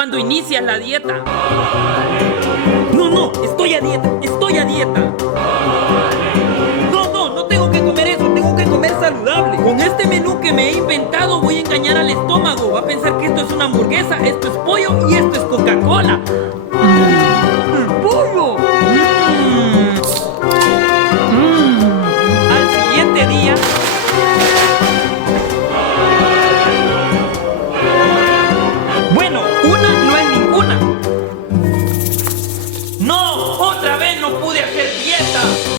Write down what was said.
Cuando inicias la dieta. No, estoy a dieta, estoy a dieta. No tengo que comer eso, tengo que comer saludable. Con este menú que me he inventado voy a engañar al estómago. Va a pensar que esto es una hamburguesa, esto es pollo y esto es Coca-Cola.